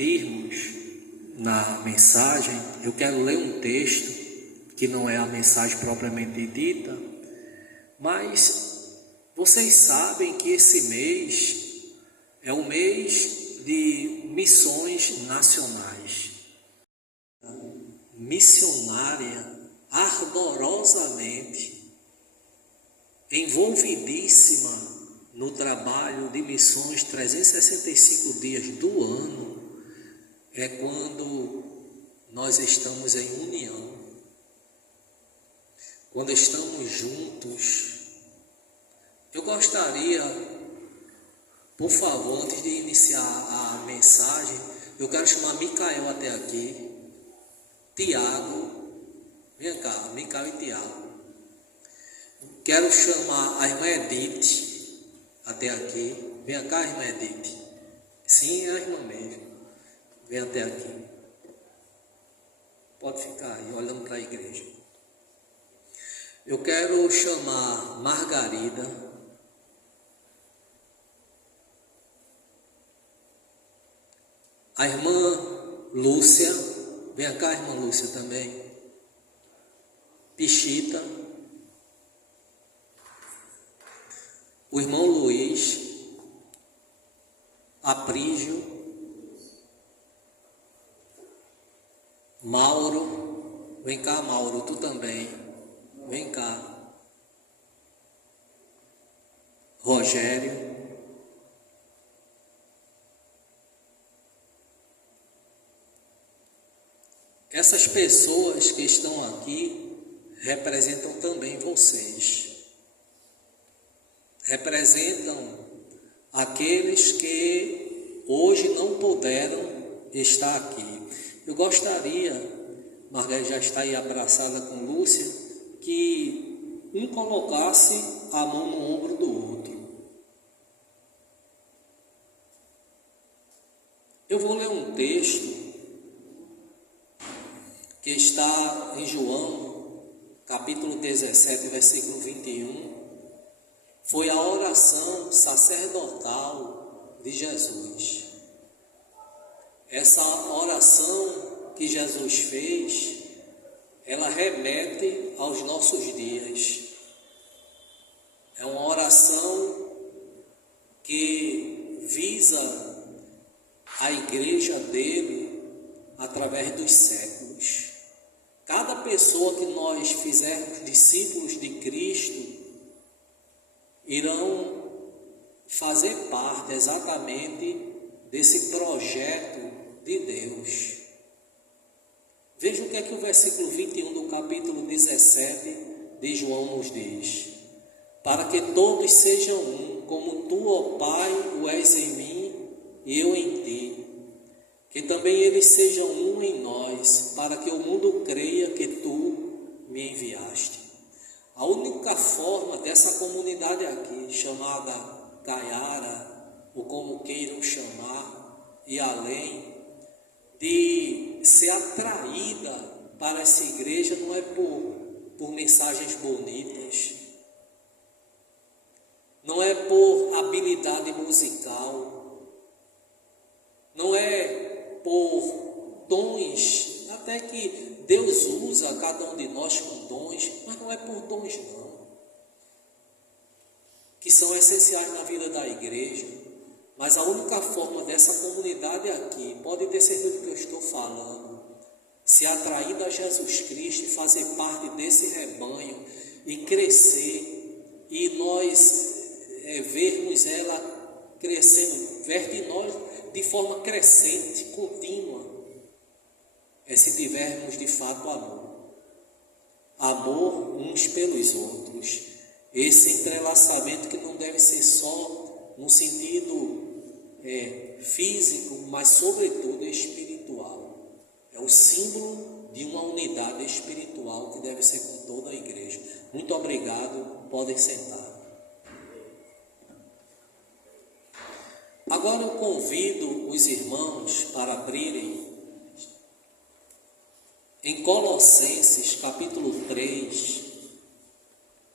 refletirmos na mensagem, eu quero ler um texto que não é a mensagem propriamente dita, mas vocês sabem que esse mês é o mês de missões nacionais. Missionária, ardorosamente, envolvidíssima no trabalho de missões 365 dias do ano, é quando nós estamos em união, quando estamos juntos. Eu gostaria, por favor, antes de iniciar a mensagem, eu quero chamar Micael até aqui, Tiago, vem cá, Micael e Tiago. Quero chamar a irmã Edith até aqui. Vem cá, irmã Edith. Sim, é a irmã mesmo. Vem até aqui. Pode ficar aí, olhando para a igreja. Eu quero chamar Margarida. A irmã Lúcia. Vem cá, irmã Lúcia também. Pichita. O irmão Luiz, Aprígio, Mauro, vem cá Mauro, tu também, vem cá, Rogério, essas pessoas que estão aqui representam também vocês. Representam aqueles que hoje não puderam estar aqui. Eu gostaria, Margarida já está aí abraçada com Lúcia, que um colocasse a mão no ombro do outro. Eu vou ler um texto que está em João, capítulo 17, versículo 21. Foi a oração sacerdotal de Jesus. Essa oração que Jesus fez, ela remete aos nossos dias. É uma oração que visa a igreja dele através dos séculos. Cada pessoa que nós fizermos discípulos de Cristo, irão fazer parte exatamente desse projeto de Deus. Veja o que é que o versículo 21 do capítulo 17 de João nos diz. Para que todos sejam um, como tu, ó Pai, o és em mim e eu em ti. Que também eles sejam um em nós, para que o mundo creia que tu me enviaste. A única forma dessa comunidade aqui, chamada Caiara, ou como queiram chamar, e além, de ser atraída para essa igreja, não é por mensagens bonitas, não é por habilidade musical, não é por dons, até que Deus usa cada um de nós com dons, mas não é por dons não, que são essenciais na vida da igreja. Mas a única forma dessa comunidade aqui, pode ter certeza do que eu estou falando, se atrair a Jesus Cristo e fazer parte desse rebanho e crescer, e nós vermos ela crescendo perto de nós de forma crescente, contínua, é se tivermos de fato amor uns pelos outros, esse entrelaçamento que não deve ser só no sentido físico, mas sobretudo espiritual, é o símbolo de uma unidade espiritual que deve ser com toda a igreja. Muito obrigado, podem sentar. Agora eu convido os irmãos para abrirem em Colossenses capítulo 3,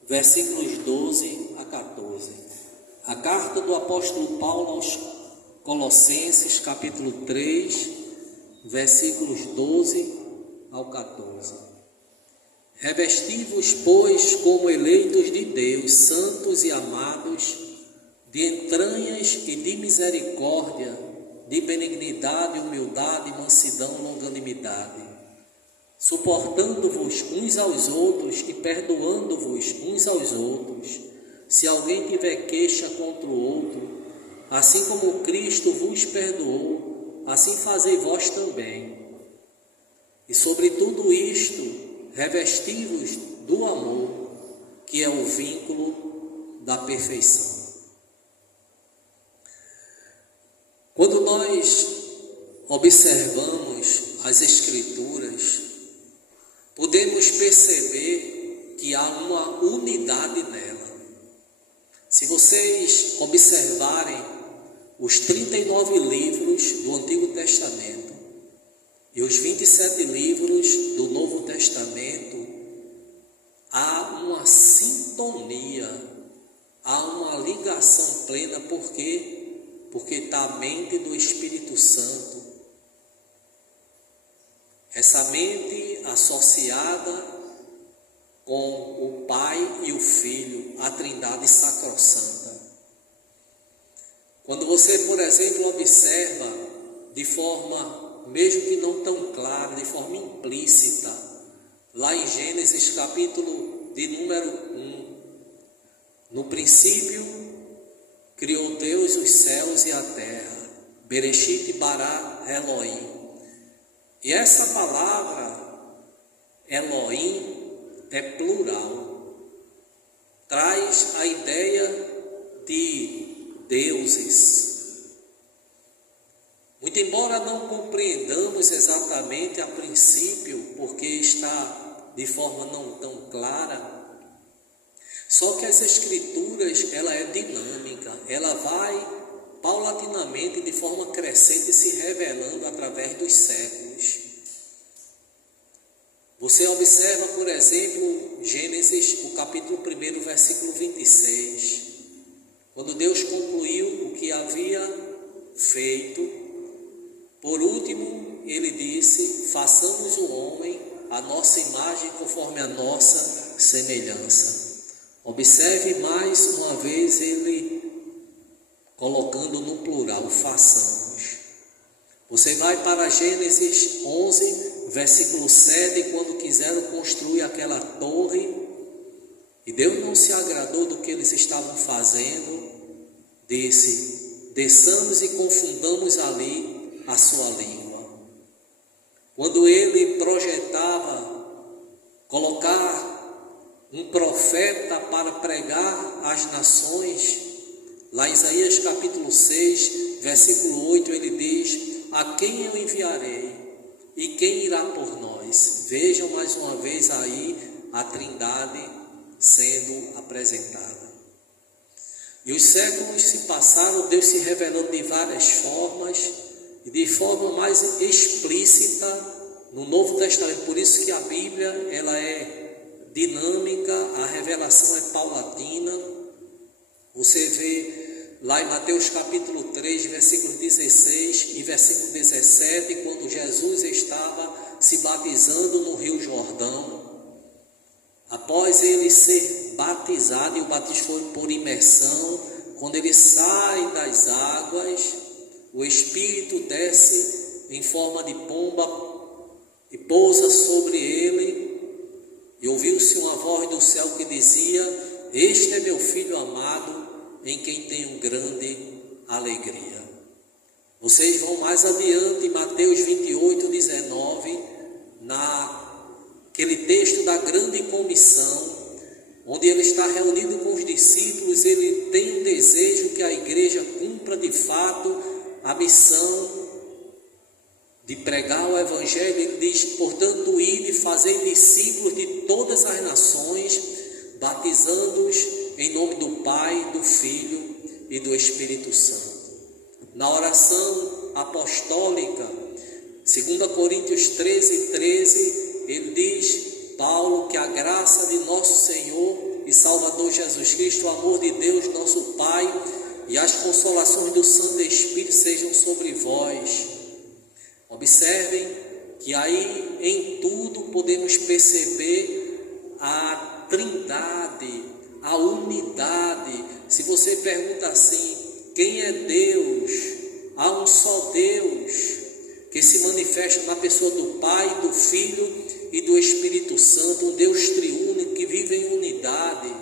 versículos 12 a 14. A carta do apóstolo Paulo Colossenses capítulo 3, versículos 12 ao 14. Revesti-vos, pois, como eleitos de Deus, santos e amados, de entranhas e de misericórdia, de benignidade, humildade, mansidão, longanimidade, suportando-vos uns aos outros e perdoando-vos uns aos outros, se alguém tiver queixa contra o outro, assim como Cristo vos perdoou, assim fazei vós também. E sobre tudo isto, revesti-vos do amor, que é o vínculo da perfeição. Quando nós observamos as Escrituras, podemos perceber que há uma unidade nela. Se vocês observarem os 39 livros do Antigo Testamento e os 27 livros do Novo Testamento, há uma sintonia, há uma ligação plena, porque está a mente do Espírito Santo. Essa mente associada com o Pai e o Filho, a Trindade sacrossanta. Quando você, por exemplo, observa de forma, mesmo que não tão clara, de forma implícita, lá em Gênesis capítulo de número 1, no princípio criou Deus os céus e a terra, Bereshit bara Elohim. E essa palavra Elohim é plural, traz a ideia de deuses. Muito embora não compreendamos exatamente a princípio, porque está de forma não tão clara, só que as Escrituras, ela é dinâmica, ela vai paulatinamente, de forma crescente, se revelando através dos séculos. Você observa, por exemplo, Gênesis, o capítulo 1, versículo 26, quando Deus concluiu o que havia feito. Por último, ele disse: façamos o homem a nossa imagem, conforme a nossa semelhança. Observe mais uma vez ele colocando no plural, façamos. Você vai para Gênesis 11, versículo 7, quando quiseram construir aquela torre, e Deus não se agradou do que eles estavam fazendo, disse: desçamos e confundamos ali a sua língua. Quando ele projetava colocar um profeta para pregar às nações, lá em Isaías capítulo 6, versículo 8, ele diz: a quem eu enviarei e quem irá por nós? Vejam mais uma vez aí a Trindade sendo apresentada. E os séculos se passaram, Deus se revelou de várias formas, e de forma mais explícita no Novo Testamento. Por isso que a Bíblia, ela é dinâmica, a revelação é paulatina. Você vê lá em Mateus capítulo 3, versículo 16 e versículo 17, quando Jesus estava se batizando no Rio Jordão, após ele ser batizado, e o batismo foi por imersão, quando ele sai das águas, o Espírito desce em forma de pomba e pousa sobre ele, e ouviu-se uma voz do céu que dizia: este é meu Filho amado, em quem tenho grande alegria. Vocês vão mais adiante, em Mateus 28, 19, naquele texto da grande comissão, onde ele está reunido com os discípulos. Ele tem um desejo que a igreja cumpra de fato a missão de pregar o Evangelho. Ele diz: portanto, ide e fazei discípulos de todas as nações, batizando-os em nome do Pai, do Filho e do Espírito Santo. Na oração apostólica, 2 Coríntios 13, 13, ele diz, Paulo, que a graça de nosso Senhor e Salvador Jesus Cristo, o amor de Deus, nosso Pai, e as consolações do Santo Espírito sejam sobre vós. Observem que aí em tudo podemos perceber a trindade, a unidade. Se você pergunta assim, quem é Deus? Há um só Deus que se manifesta na pessoa do Pai, do Filho e do Espírito Santo, um Deus triúnico que vive em unidade.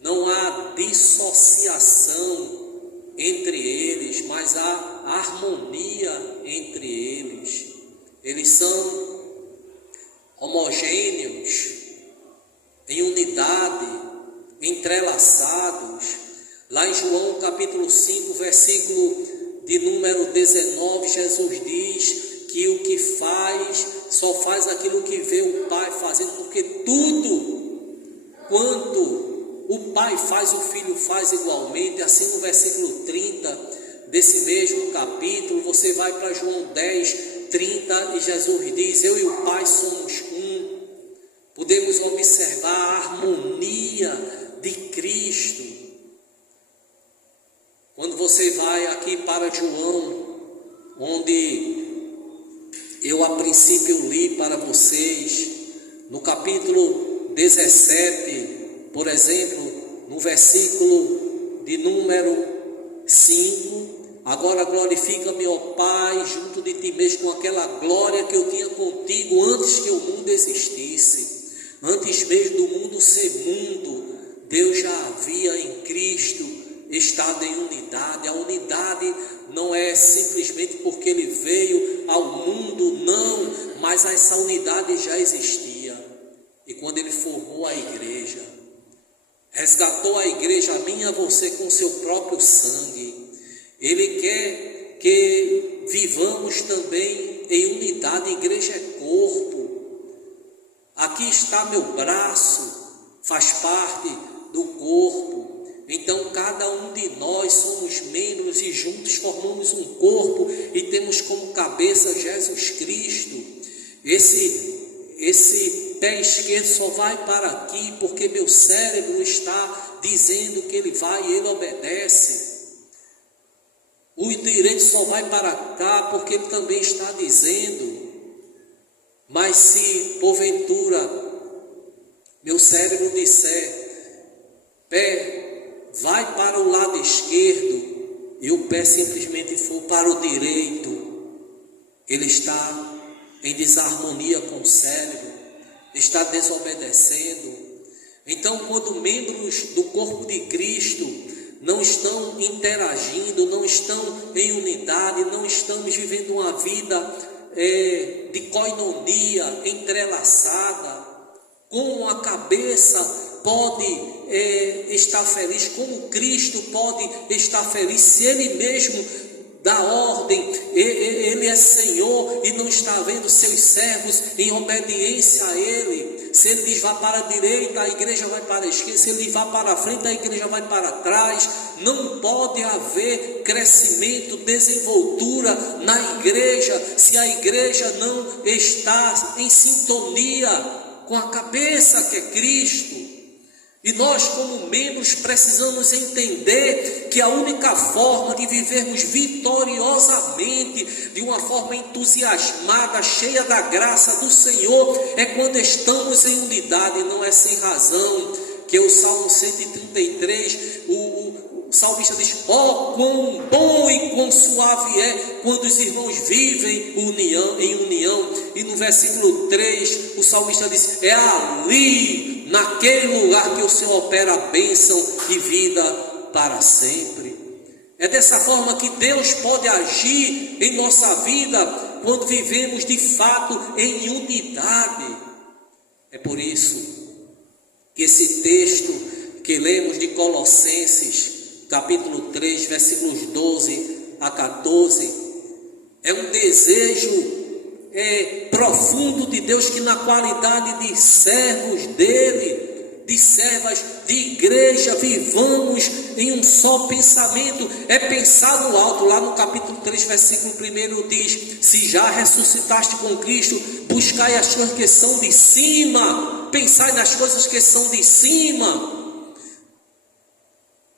Não há dissociação entre eles, mas há harmonia entre eles. Eles são homogêneos, em unidade, entrelaçados. Lá em João capítulo 5, versículo de número 19, Jesus diz que o que faz, só faz aquilo que vê o Pai fazendo, porque tudo quanto o Pai faz, o Filho faz igualmente. Assim no versículo 30 desse mesmo capítulo, você vai para João 10, 30 e Jesus diz, eu e o Pai somos um. Podemos observar a harmonia de Cristo. Quando você vai aqui para João, onde eu a princípio li para vocês, no capítulo 17, por exemplo, no versículo de número 5, agora glorifica-me, ó Pai, junto de ti mesmo, com aquela glória que eu tinha contigo antes que o mundo existisse. Antes mesmo do mundo ser mundo, Deus já havia em Cristo estado em unidade. A unidade não é simplesmente porque Ele veio ao mundo, não, mas essa unidade já existia. E quando Ele formou a igreja, resgatou a igreja, a mim e a você, com seu próprio sangue, Ele quer que vivamos também em unidade. A igreja é corpo. Aqui está meu braço, faz parte do corpo. Então cada um de nós somos membros e juntos formamos um corpo e temos como cabeça Jesus Cristo. Esse pé esquerdo só vai para aqui porque meu cérebro está dizendo que ele vai e ele obedece. O direito só vai para cá porque ele também está dizendo. Mas se porventura meu cérebro disser, pé, vai para o lado esquerdo, e o pé simplesmente for para o direito, ele está em desarmonia com o cérebro, está desobedecendo. Então, quando membros do corpo de Cristo não estão interagindo, não estão em unidade, não estamos vivendo uma vida de koinonia entrelaçada, como a cabeça pode estar feliz, como Cristo pode estar feliz, se Ele mesmo dá ordem, Ele é Senhor e não está vendo seus servos em obediência a Ele. Se Ele diz vá para a direita, a igreja vai para a esquerda. Se Ele diz vá para a frente, a igreja vai para trás. Não pode haver crescimento, desenvoltura na igreja, se a igreja não está em sintonia com a cabeça que é Cristo. E nós, como membros, precisamos entender que a única forma de vivermos vitoriosamente, de uma forma entusiasmada, cheia da graça do Senhor, é quando estamos em unidade. Não é sem razão que o Salmo 133, o salmista diz, ó, quão bom e quão suave é quando os irmãos vivem em união. E no versículo 3, o salmista diz, é ali, naquele lugar que o Senhor opera a bênção e vida para sempre. É dessa forma que Deus pode agir em nossa vida, quando vivemos de fato em unidade. É por isso que esse texto que lemos de Colossenses, capítulo 3, versículos 12 a 14, é um desejo profundo de Deus, que na qualidade de servos dele, de servas de igreja, vivamos em um só pensamento. É pensar no alto. Lá no capítulo 3, versículo 1 diz, se já ressuscitaste com Cristo, buscai as coisas que são de cima, pensai nas coisas que são de cima.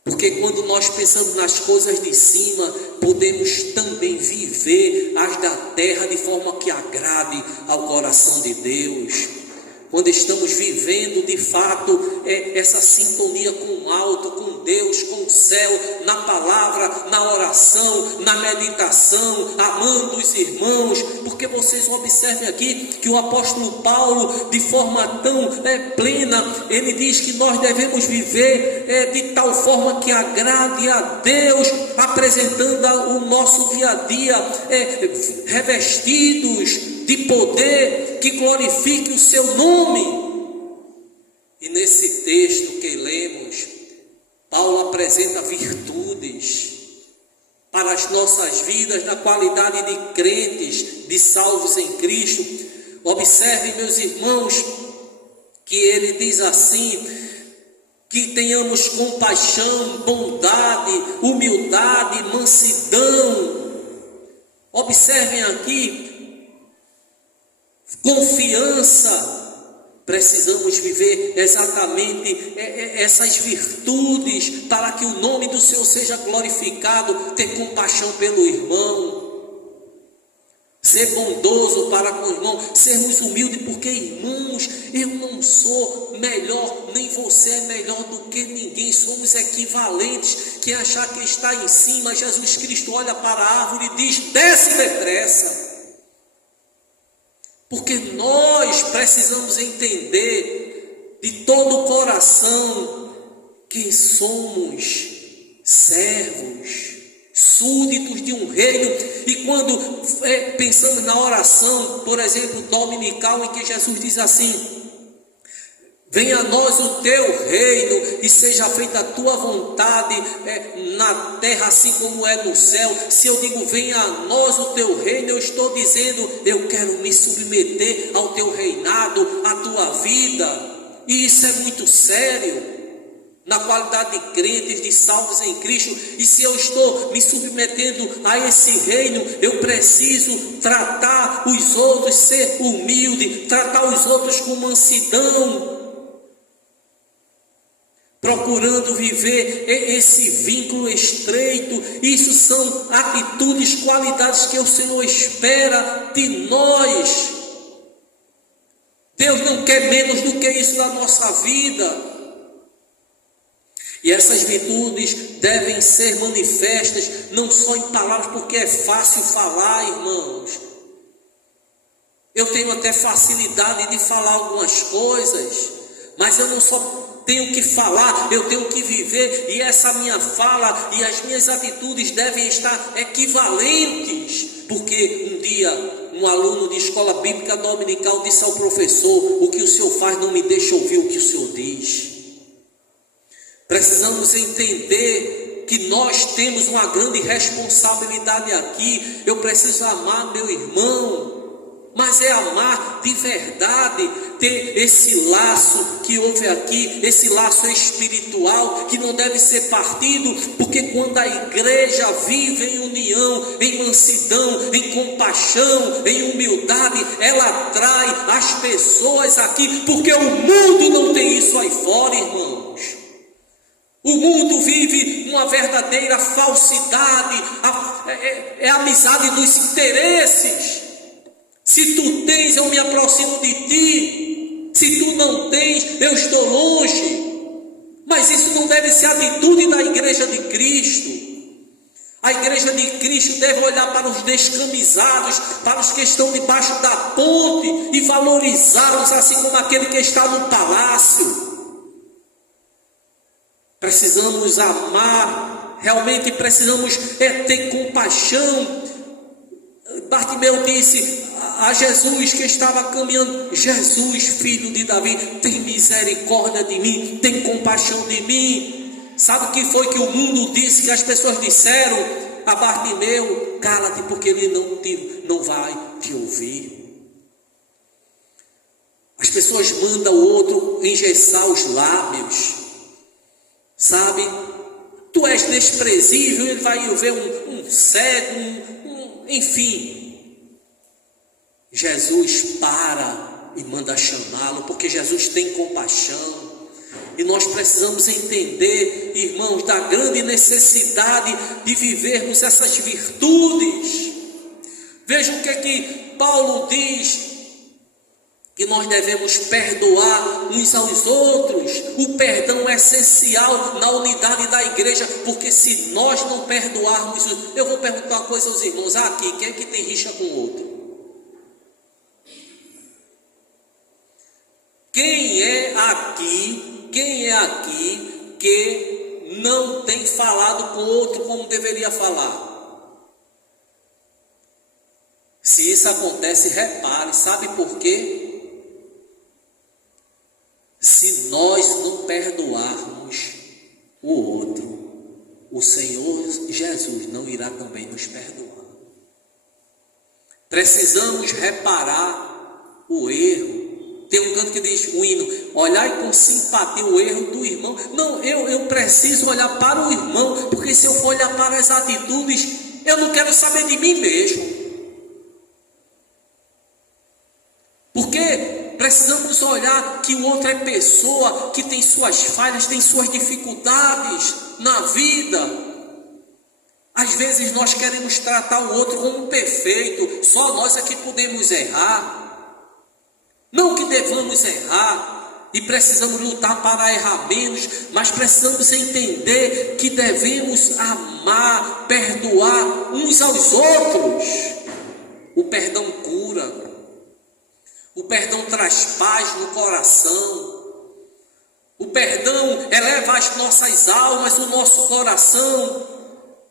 Porque Porque quando nós pensamos nas coisas de cima, podemos também viver as da terra de forma que agrade ao coração de Deus. Quando estamos vivendo de fato essa sintonia com o alto, com Deus, com o céu, na palavra, na oração, na meditação, amando os irmãos, porque vocês observem aqui que o apóstolo Paulo, de forma tão plena, ele diz que nós devemos viver de tal forma que agrade a Deus, apresentando o nosso dia a dia revestidos de poder que glorifique o seu nome. E nesse texto que lemos, Paulo apresenta virtudes para as nossas vidas, na qualidade de crentes, de salvos em Cristo. Observem, meus irmãos, que ele diz assim: que tenhamos compaixão, bondade, humildade, mansidão. Observem aqui, confiança. Precisamos viver exatamente essas virtudes para que o nome do Senhor seja glorificado. Ter compaixão pelo irmão, ser bondoso para com o irmão, sermos humildes, porque irmãos, eu não sou melhor, nem você é melhor do que ninguém, somos equivalentes. Quem achar que está em cima, Jesus Cristo olha para a árvore e diz: desce depressa. Porque nós precisamos entender de todo o coração que somos servos, súditos de um reino. E quando pensamos na oração, por exemplo, dominical, em que Jesus diz assim: venha a nós o teu reino e seja feita a tua vontade na terra assim como é no céu. Se eu digo venha a nós o teu reino, eu estou dizendo eu quero me submeter ao teu reinado, à tua vida. E isso é muito sério na qualidade de crentes, de salvos em Cristo. E se eu estou me submetendo a esse reino, eu preciso tratar os outros, ser humilde, tratar os outros com mansidão, procurando viver esse vínculo estreito. Isso são atitudes, qualidades que o Senhor espera de nós. Deus não quer menos do que isso na nossa vida. E essas virtudes devem ser manifestas, não só em palavras, porque é fácil falar, irmãos. Eu tenho até facilidade de falar algumas coisas, mas eu não só tenho que falar, eu tenho que viver, e essa minha fala e as minhas atitudes devem estar equivalentes, porque um dia um aluno de escola bíblica dominical disse ao professor: o que o senhor faz não me deixa ouvir o que o senhor diz. Precisamos entender que nós temos uma grande responsabilidade aqui. Eu preciso amar meu irmão, mas é amar de verdade, ter esse laço que houve aqui, esse laço espiritual que não deve ser partido, porque quando a igreja vive em união, em mansidão, em compaixão, em humildade, ela atrai as pessoas aqui, porque o mundo não tem isso aí fora, irmãos. O mundo vive uma verdadeira falsidade, é a amizade dos interesses. Se tu tens, eu me aproximo de ti. Se tu não tens, eu estou longe. Mas isso não deve ser a atitude da igreja de Cristo. A igreja de Cristo deve olhar para os descamisados, para os que estão debaixo da ponte, e valorizá-los assim como aquele que está no palácio. Precisamos amar, realmente precisamos ter compaixão. Bartimeu disse a Jesus que estava caminhando: Jesus, filho de Davi, tem misericórdia de mim, tem compaixão de mim. Sabe o que foi que o mundo disse, que as pessoas disseram a Bartimeu? Cala-te, porque ele não vai te ouvir. As pessoas mandam o outro engessar os lábios, sabe? Tu és desprezível, ele vai ver um cego, enfim. Jesus para e manda chamá-lo, porque Jesus tem compaixão. E nós precisamos entender, irmãos, da grande necessidade de vivermos essas virtudes. Vejam o que é que Paulo diz, que nós devemos perdoar uns aos outros. O perdão é essencial na unidade da igreja, porque se nós não perdoarmos, eu vou perguntar uma coisa aos irmãos, aqui, quem é que tem rixa com o outro? Quem é aqui que não tem falado com o outro como deveria falar? Se isso acontece, repare, sabe por quê? Se nós não perdoarmos o outro, o Senhor Jesus não irá também nos perdoar. Precisamos reparar o erro. Tem um canto que diz, o hino, olhar com simpatia o erro do irmão. Não, eu preciso olhar para o irmão, porque se eu for olhar para as atitudes, eu não quero saber de mim mesmo. Porque precisamos olhar que o outro é pessoa, que tem suas falhas, tem suas dificuldades na vida. Às vezes nós queremos tratar o outro como perfeito, só nós é que podemos errar. Não que devamos errar e precisamos lutar para errar menos, mas precisamos entender que devemos amar, perdoar uns aos outros. O perdão cura. O perdão traz paz no coração. O perdão eleva as nossas almas, o nosso coração.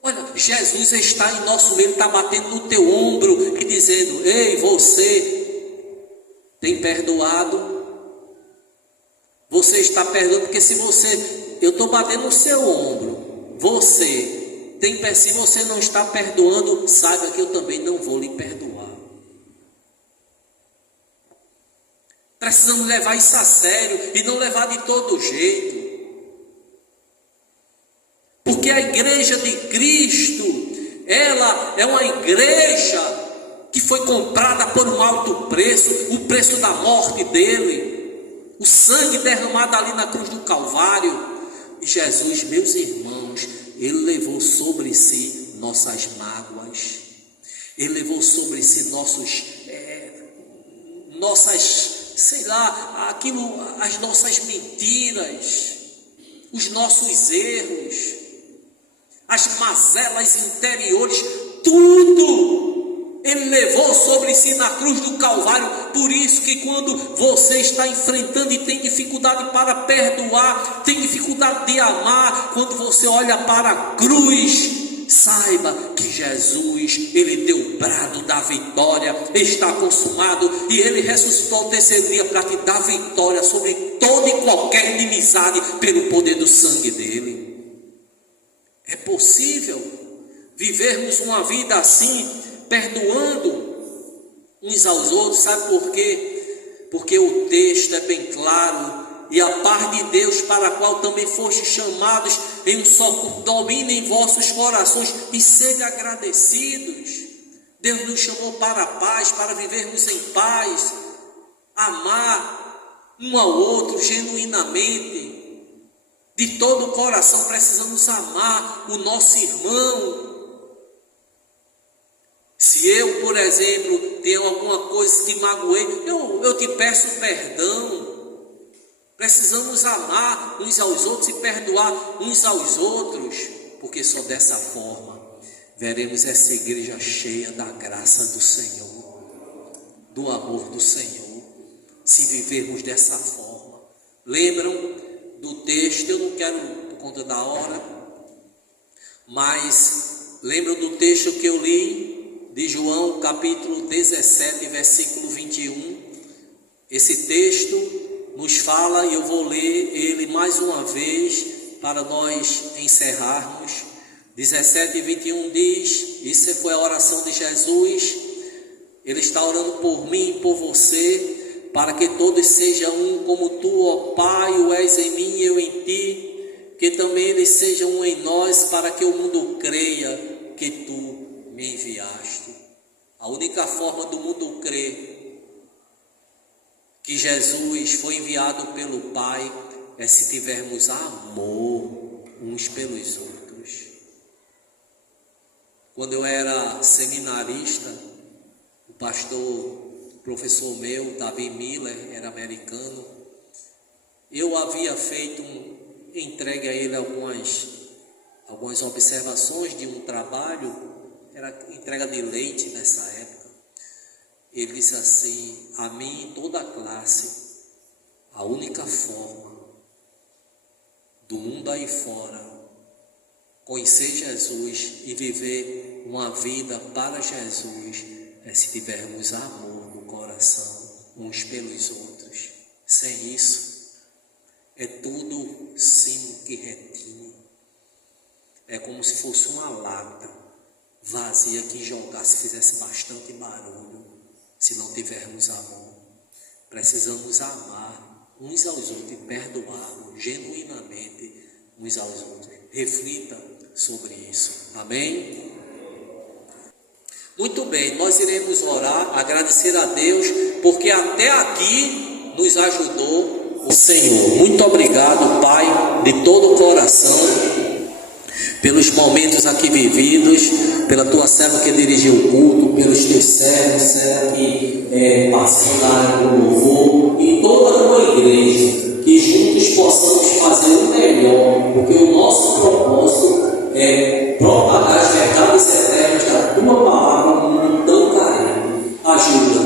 Olha, Jesus está em nosso meio, está batendo no teu ombro e dizendo, ei, você tem perdoado? Você está perdoando? Porque se você, eu estou batendo no seu ombro, se você não está perdoando, saiba que eu também não vou lhe perdoar. Precisamos levar isso a sério e não levar de todo jeito. Porque a igreja de Cristo, ela é uma igreja que foi comprada por um alto preço, o preço da morte dele, o sangue derramado ali na cruz do Calvário. E Jesus, meus irmãos, ele levou sobre si nossas mágoas, ele levou sobre si as nossas mentiras, os nossos erros, as mazelas interiores, tudo ele levou sobre si na cruz do Calvário. Por isso que quando você está enfrentando e tem dificuldade para perdoar, tem dificuldade de amar, quando você olha para a cruz, saiba que Jesus, ele deu o brado da vitória, está consumado, e ele ressuscitou ao terceiro dia para te dar vitória sobre toda e qualquer inimizade pelo poder do sangue dele. É possível vivermos uma vida assim, perdoando uns aos outros. Sabe por quê? Porque o texto é bem claro. E a paz de Deus, para a qual também fostes chamados em um só corpo, domine em vossos corações e sede agradecidos. Deus nos chamou para a paz, para vivermos em paz, amar um ao outro genuinamente, de todo o coração. Precisamos amar o nosso irmão. Se eu, por exemplo, tenho alguma coisa que magoei, eu te peço perdão. Precisamos amar uns aos outros e perdoar uns aos outros, porque só dessa forma veremos essa igreja cheia da graça do Senhor, do amor do Senhor, se vivermos dessa forma. Lembram do texto? Eu não quero, por conta da hora, mas lembram do texto que eu li de João, capítulo 17, versículo 21. Esse texto nos fala, e eu vou ler ele mais uma vez para nós encerrarmos. 17 e 21 diz, isso foi a oração de Jesus, ele está orando por mim e por você, para que todos sejam um, como tu, ó Pai, o és em mim e eu em ti, que também eles sejam um em nós, para que o mundo creia que tu me enviaste. A única forma do mundo crer que Jesus foi enviado pelo Pai é se tivermos amor uns pelos outros. Quando eu era seminarista, o professor meu, Davi Miller, era americano, eu havia feito entregue a ele algumas observações de um trabalho, era entrega de leite nessa época. Ele disse assim: a mim e toda a classe, a única forma do mundo aí fora conhecer Jesus e viver uma vida para Jesus é se tivermos amor no coração uns pelos outros. Sem isso, é tudo sino que retine. É como se fosse uma lata vazia que jogasse, fizesse bastante barulho. Se não tivermos amor, precisamos amar uns aos outros e perdoar genuinamente uns aos outros. Reflita sobre isso. Amém? Muito bem, nós iremos orar, agradecer a Deus, porque até aqui nos ajudou o Senhor. Muito obrigado, Pai, de todo o coração, pelos momentos aqui vividos, pela tua serva que dirigiu o culto, pelos teus servos, serva que participaram do louvor, e toda a tua igreja, que juntos possamos fazer o melhor, porque o nosso propósito é propagar as verdades eternas da tua palavra no mundo tão carente. Ajuda